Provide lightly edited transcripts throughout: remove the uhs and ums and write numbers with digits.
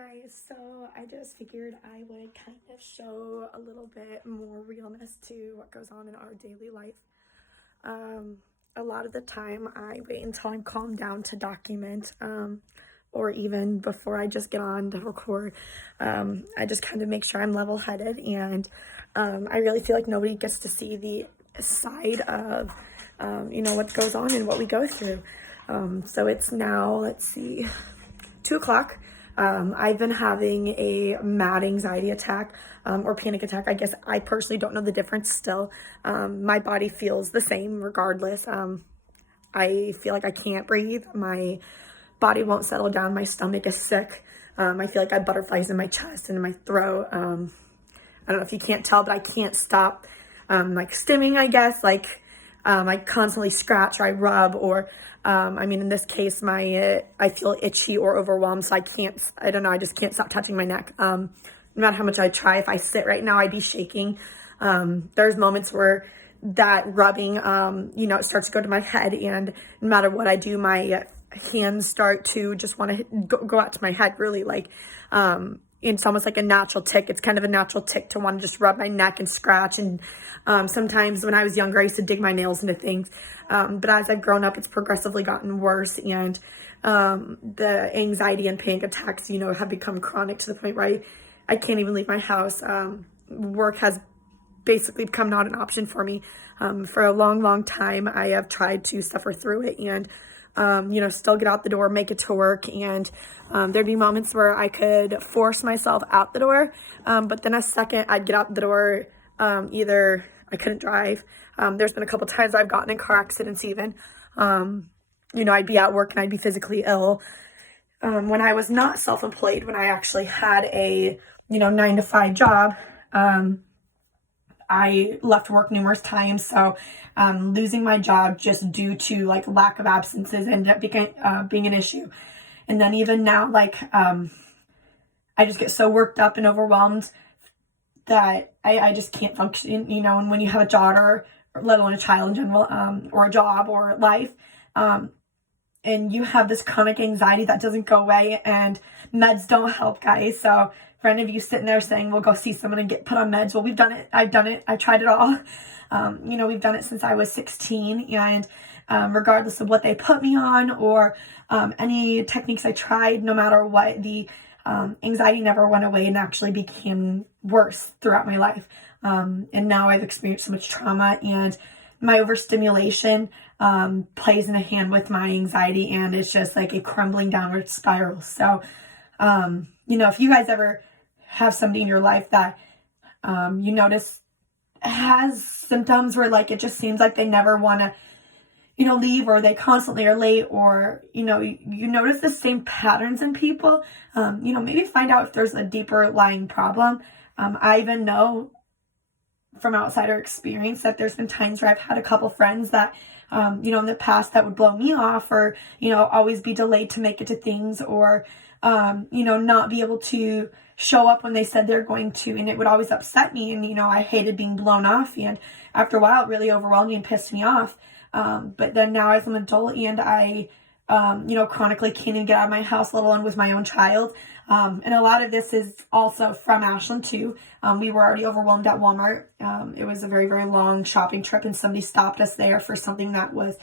guys, so I just figured I would kind of show a little bit more realness to what goes on in our daily life. A lot of the time I wait until I'm calmed down to document, or even before I just get on to record. I just kind of make sure I'm level-headed, and I really feel like nobody gets to see the side of what goes on and what we go through. So it's now, let's see, 2 o'clock. I've been having a mad anxiety attack, or panic attack. I guess I personally don't know the difference still. My body feels the same regardless. I feel like I can't breathe. My body won't settle down. My stomach is sick. I feel like I have butterflies in my chest and in my throat. I don't know if you can't tell, but I can't stop like stimming, I guess. I constantly scratch or I rub, or in this case, I feel itchy or overwhelmed, so I just can't stop touching my neck. No matter how much I try, if I sit right now, I'd be shaking. There's moments where that rubbing, it starts to go to my head, and no matter what I do, my hands start to just want to go out to my head, really. It's almost like a natural tick. It's kind of a natural tick to want to just rub my neck and scratch. And sometimes when I was younger, I used to dig my nails into things. But as I've grown up, it's progressively gotten worse. And the anxiety and panic attacks, have become chronic to the point where I can't even leave my house. Work has basically become not an option for me. For a long, long time, I have tried to suffer through it and still get out the door, make it to work. And there'd be moments where I could force myself out the door. But then a second I'd get out the door, either I couldn't drive. There's been a couple times I've gotten in car accidents even. I'd be at work and I'd be physically ill. When I was not self-employed, when I actually had a, 9-to-5 job, I left work numerous times. So losing my job just due to lack of absences ended up being an issue. And then even now, I just get so worked up and overwhelmed that I just can't function, and when you have a daughter, let alone a child in general, or a job or life, and you have this chronic anxiety that doesn't go away, and meds don't help, guys. So for any of you sitting there saying, well, go see someone and get put on meds, well, we've done it. I've done it. I tried it all. We've done it since I was 16, and regardless of what they put me on or any techniques I tried, no matter what, the anxiety never went away and actually became worse throughout my life. And now I've experienced so much trauma, and my overstimulation plays in a hand with my anxiety, and it's just like a crumbling downward spiral. So, if you guys ever have somebody in your life that you notice has symptoms where it just seems like they never want to leave, or they constantly are late, or, you notice the same patterns in people, maybe find out if there's a deeper lying problem. I even know from outsider experience that there's been times where I've had a couple friends that, in the past that would blow me off, or, always be delayed to make it to things, or, not be able to show up when they said they're going to, and it would always upset me. And, I hated being blown off, and after a while it really overwhelmed me and pissed me off. But then now as an adult, and I, chronically can't even get out of my house, let alone with my own child. And a lot of this is also from Ashland too. We were already overwhelmed at Walmart. It was a very, very long shopping trip, and somebody stopped us there for something that was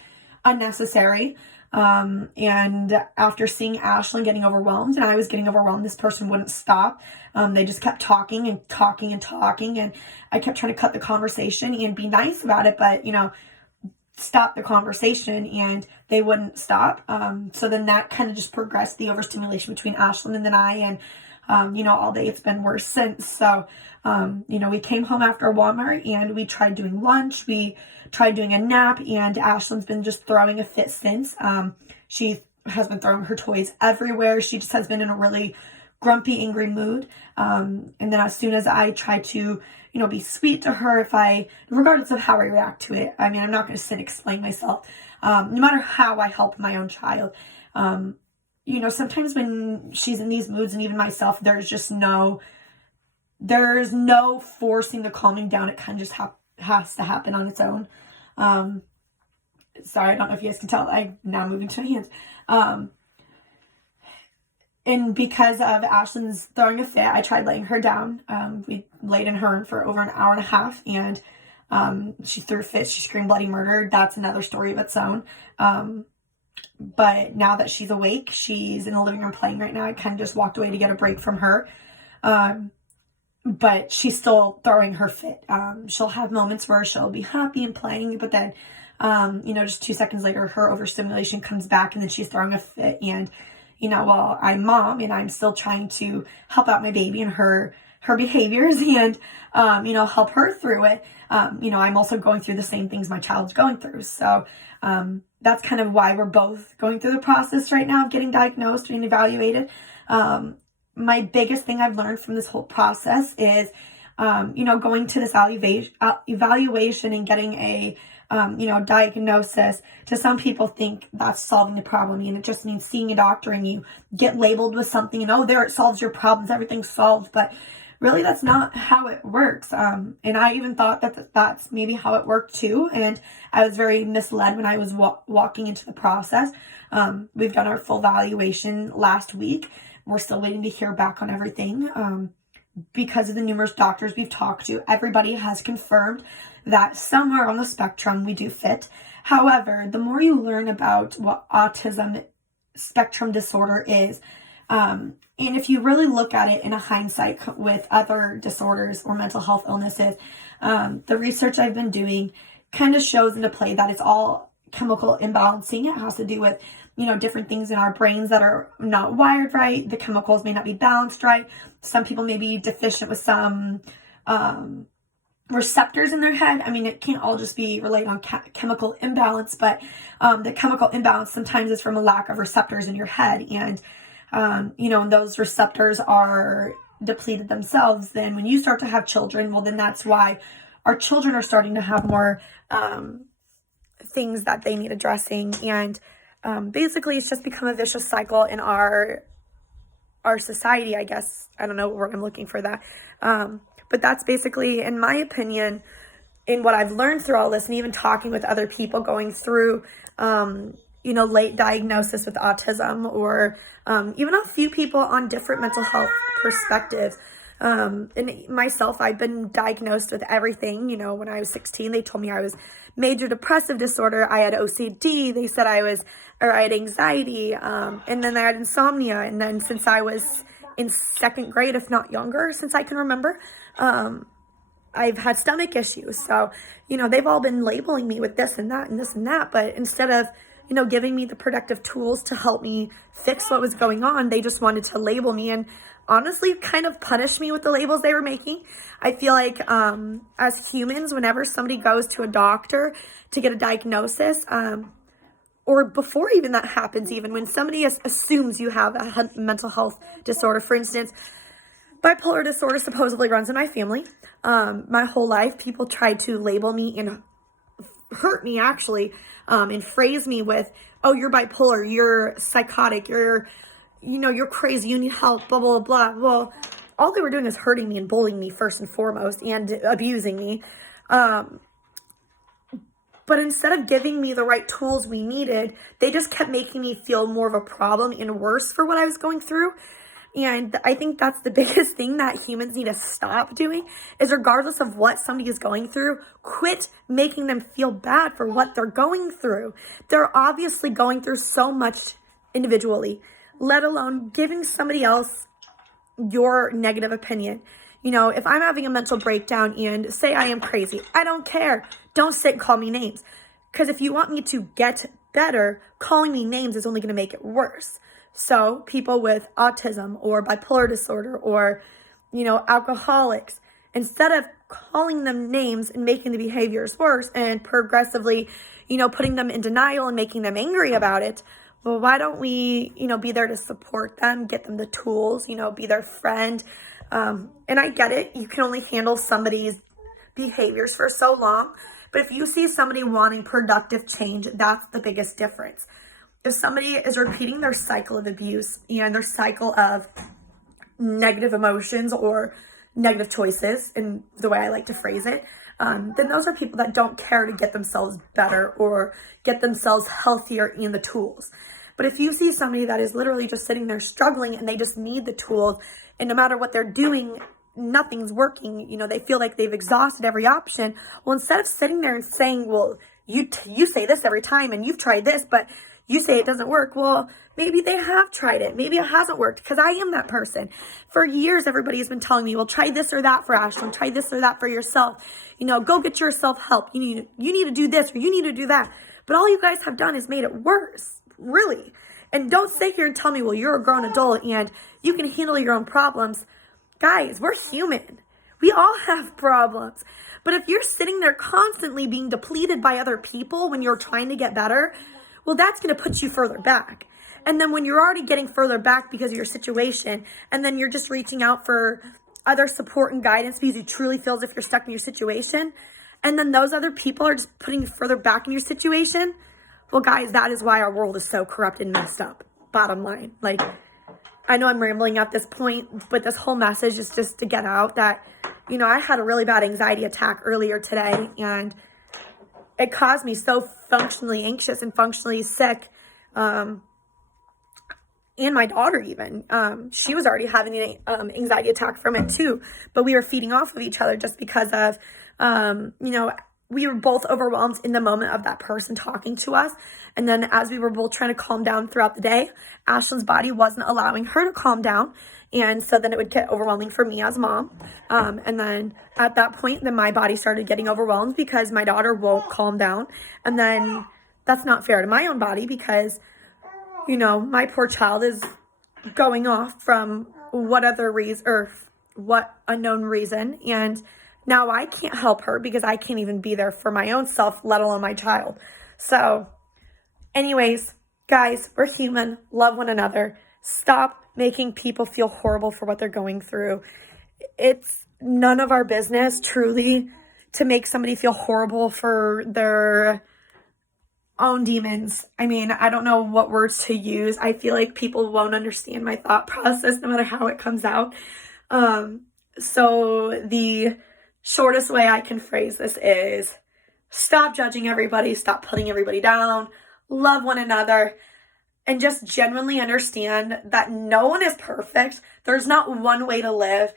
unnecessary. And after seeing Ashland getting overwhelmed, and I was getting overwhelmed, this person wouldn't stop. They just kept talking and talking and talking, and I kept trying to cut the conversation and be nice about it, but, stop the conversation, and they wouldn't stop. So then that kind of just progressed, the overstimulation between Ashland and then I, and, all day it's been worse since. So, we came home after Walmart, and we tried doing lunch. We tried doing a nap, and Ashland's been just throwing a fit since. She has been throwing her toys everywhere. She just has been in a really grumpy, angry mood. And then as soon as I try to, be sweet to her, regardless of how I react to it. I'm not going to sit and explain myself. No matter how I help my own child. Sometimes when she's in these moods, and even myself, there's no forcing the calming down. It kind of just has to happen on its own. Sorry, I don't know if you guys can tell. I'm now moving to my hands. and because of Ashlyn's throwing a fit, I tried laying her down. We laid in her for over an hour and a half, and she threw a fit. She screamed bloody murder. That's another story of its own. But now that she's awake, she's in the living room playing right now. I kind of just walked away to get a break from her. But she's still throwing her fit. She'll have moments where she'll be happy and playing, but then, just 2 seconds later, her overstimulation comes back and then she's throwing a fit. And, while I'm mom and I'm still trying to help out my baby and her behaviors and, help her through it, I'm also going through the same things my child's going through. So, that's kind of why we're both going through the process right now of getting diagnosed and evaluated. My biggest thing I've learned from this whole process is, going to this evaluation and getting a, diagnosis. To some people think that's solving the problem, and it just means seeing a doctor and you get labeled with something and, oh, there, it solves your problems, everything's solved. But really, that's not how it works. And I even thought that that's maybe how it worked too. And I was very misled when I was walking into the process. We've done our full evaluation last week. We're still waiting to hear back on everything. Because of the numerous doctors we've talked to, everybody has confirmed that somewhere on the spectrum we do fit. However, the more you learn about what autism spectrum disorder is, and if you really look at it in a hindsight with other disorders or mental health illnesses, the research I've been doing kind of shows into play that it's all chemical imbalancing. It has to do with, different things in our brains that are not wired right. The chemicals may not be balanced right. Some people may be deficient with some receptors in their head. I mean, it can't all just be related on chemical imbalance, but the chemical imbalance sometimes is from a lack of receptors in your head. And, and those receptors are depleted themselves. Then when you start to have children, well, then that's why our children are starting to have more things that they need addressing. And basically, it's just become a vicious cycle in our society, I guess. I don't know what word I'm looking for that. But that's basically, in my opinion, in what I've learned through all this, and even talking with other people going through, late diagnosis with autism, or even a few people on different mental health perspectives. And myself, I've been diagnosed with everything. When I was 16, they told me I was major depressive disorder. I had OCD. They said I had anxiety. And then I had insomnia. And then since I was in second grade, if not younger, since I can remember, I've had stomach issues. So, they've all been labeling me with this and that and this and that. But instead of, giving me the productive tools to help me fix what was going on, they just wanted to label me and honestly kind of punish me with the labels they were making. I feel like as humans, whenever somebody goes to a doctor to get a diagnosis, or before even that happens, even when somebody assumes you have a mental health disorder, for instance, bipolar disorder supposedly runs in my family. My whole life, people tried to label me and hurt me, actually, and phrase me with, oh, you're bipolar, you're psychotic, you're crazy, you need help, blah, blah, blah. Well, all they were doing is hurting me and bullying me first and foremost and abusing me. But instead of giving me the right tools we needed, they just kept making me feel more of a problem and worse for what I was going through. And I think that's the biggest thing that humans need to stop doing, is regardless of what somebody is going through, quit making them feel bad for what they're going through. They're obviously going through so much individually, let alone giving somebody else your negative opinion. If I'm having a mental breakdown and say I am crazy, I don't care. Don't sit and call me names. Because if you want me to get better, calling me names is only going to make it worse. So people with autism or bipolar disorder or, alcoholics, instead of calling them names and making the behaviors worse and progressively, putting them in denial and making them angry about it, well, why don't we, be there to support them, get them the tools, be their friend. And I get it. You can only handle somebody's behaviors for so long. But if you see somebody wanting productive change, that's the biggest difference. If somebody is repeating their cycle of abuse and their cycle of negative emotions or negative choices, in the way I like to phrase it, then those are people that don't care to get themselves better or get themselves healthier in the tools. But if you see somebody that is literally just sitting there struggling and they just need the tools, and no matter what they're doing, nothing's working, they feel like they've exhausted every option. Well, instead of sitting there and saying, well, you say this every time and you've tried this, but you say it doesn't work. Well, maybe they have tried it. Maybe it hasn't worked, because I am that person. For years, everybody has been telling me, well, try this or that for Ashlyn, try this or that for yourself. Go get yourself help. You need to do this or you need to do that. But all you guys have done is made it worse, really. And don't sit here and tell me, well, you're a grown adult and you can handle your own problems. Guys, we're human. We all have problems. But if you're sitting there constantly being depleted by other people when you're trying to get better, well, that's going to put you further back. And then when you're already getting further back because of your situation, and then you're just reaching out for other support and guidance because you truly feel as if you're stuck in your situation, and then those other people are just putting you further back in your situation, well, guys, that is why our world is so corrupt and messed up. Bottom line. I know I'm rambling at this point, but this whole message is just to get out that, I had a really bad anxiety attack earlier today, and it caused me so functionally anxious and functionally sick. And my daughter even, she was already having an anxiety attack from it too, but we were feeding off of each other just because of, we were both overwhelmed in the moment of that person talking to us. And then as we were both trying to calm down throughout the day, Ashlyn's body wasn't allowing her to calm down. And so then it would get overwhelming for me as mom. And then at that point, then my body started getting overwhelmed because my daughter won't calm down. And then that's not fair to my own body because, my poor child is going off from what other reason or what unknown reason. And now I can't help her because I can't even be there for my own self, let alone my child. So anyways, guys, we're human. Love one another. Stop making people feel horrible for what they're going through. It's none of our business, truly, to make somebody feel horrible for their own demons. I mean, I don't know what words to use. I feel like people won't understand my thought process no matter how it comes out. So the shortest way I can phrase this is stop judging everybody, stop putting everybody down, love one another, and just genuinely understand that no one is perfect. There's not one way to live.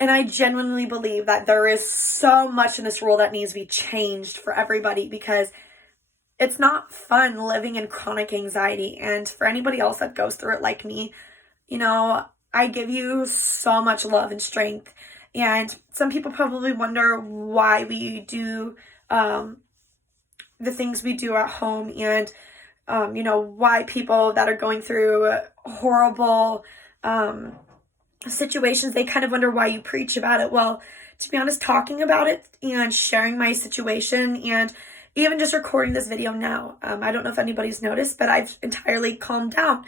And I genuinely believe that there is so much in this world that needs to be changed for everybody because it's not fun living in chronic anxiety. And for anybody else that goes through it like me, I give you so much love and strength. And some people probably wonder why we do the things we do at home and, why people that are going through horrible situations, they kind of wonder why you preach about it. Well, to be honest, talking about it and sharing my situation and even just recording this video now, I don't know if anybody's noticed, but I've entirely calmed down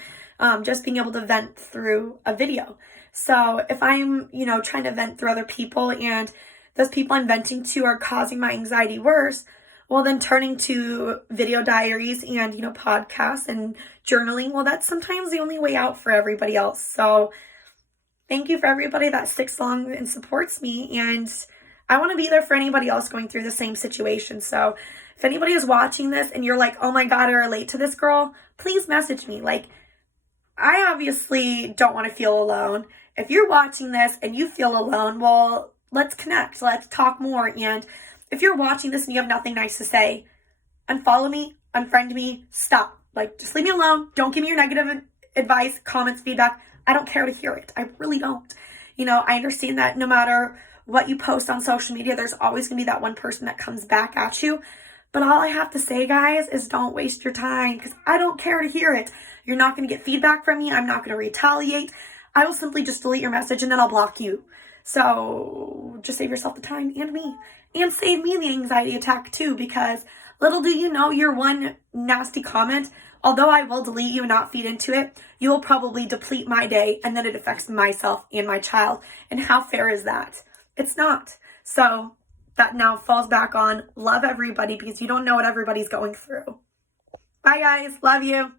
just being able to vent through a video. So if I'm, trying to vent through other people and those people I'm venting to are causing my anxiety worse, well, then turning to video diaries and, podcasts and journaling, well, that's sometimes the only way out for everybody else. So thank you for everybody that sticks along and supports me. And I want to be there for anybody else going through the same situation. So if anybody is watching this and you're like, oh my God, I relate to this girl, please message me. I obviously don't want to feel alone. If you're watching this and you feel alone, well, let's connect. Let's talk more. And if you're watching this and you have nothing nice to say, unfollow me, unfriend me, stop. Just leave me alone. Don't give me your negative advice, comments, feedback. I don't care to hear it. I really don't. I understand that no matter what you post on social media, there's always going to be that one person that comes back at you. But all I have to say, guys, is don't waste your time because I don't care to hear it. You're not going to get feedback from me. I'm not going to retaliate. I will simply just delete your message and then I'll block you. So just save yourself the time and me. And save me the anxiety attack too, because little do you know, your one nasty comment, although I will delete you and not feed into it, you will probably deplete my day and then it affects myself and my child. And how fair is that? It's not. So that now falls back on love everybody because you don't know what everybody's going through. Bye guys. Love you.